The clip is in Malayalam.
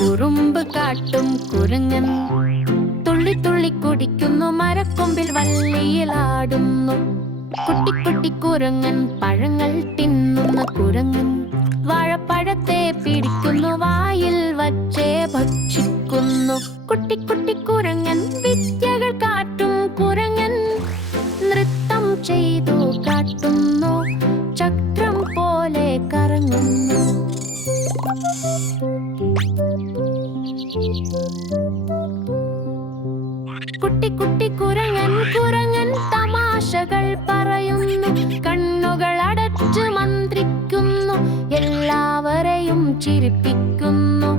കുറുമ്പ് കാട്ടും കുരങ്ങൻ. തുള്ളി തുള്ളി കുടിക്കുന്നു, മരക്കൊമ്പിൽ വള്ളിയിലാടുന്നു. കുട്ടി കുട്ടി കുരങ്ങൻ, പഴങ്ങൾ തിന്നുന്ന കുരങ്ങൻ. വാഴപ്പഴത്തെ പിടിക്കുന്നു, വായിൽ വച്ചേ ഭക്ഷിക്കുന്നു. കുട്ടി കുട്ടി കുരങ്ങൻ, വിദ്യകൾ കാട്ടും കുരങ്ങൻ. നൃത്തം ചെയ്തു കാട്ടുന്നു, ചക്രം പോലെ കറങ്ങുന്നു. കുട്ടി കുട്ടി കുരങ്ങൻ, കുരങ്ങൻ തമാശകൾ പറയുന്നു. കണ്ണുകൾ അടച്ച് മന്ത്രിക്കുന്നു, എല്ലാവരെയും ചിരിപ്പിക്കുന്നു.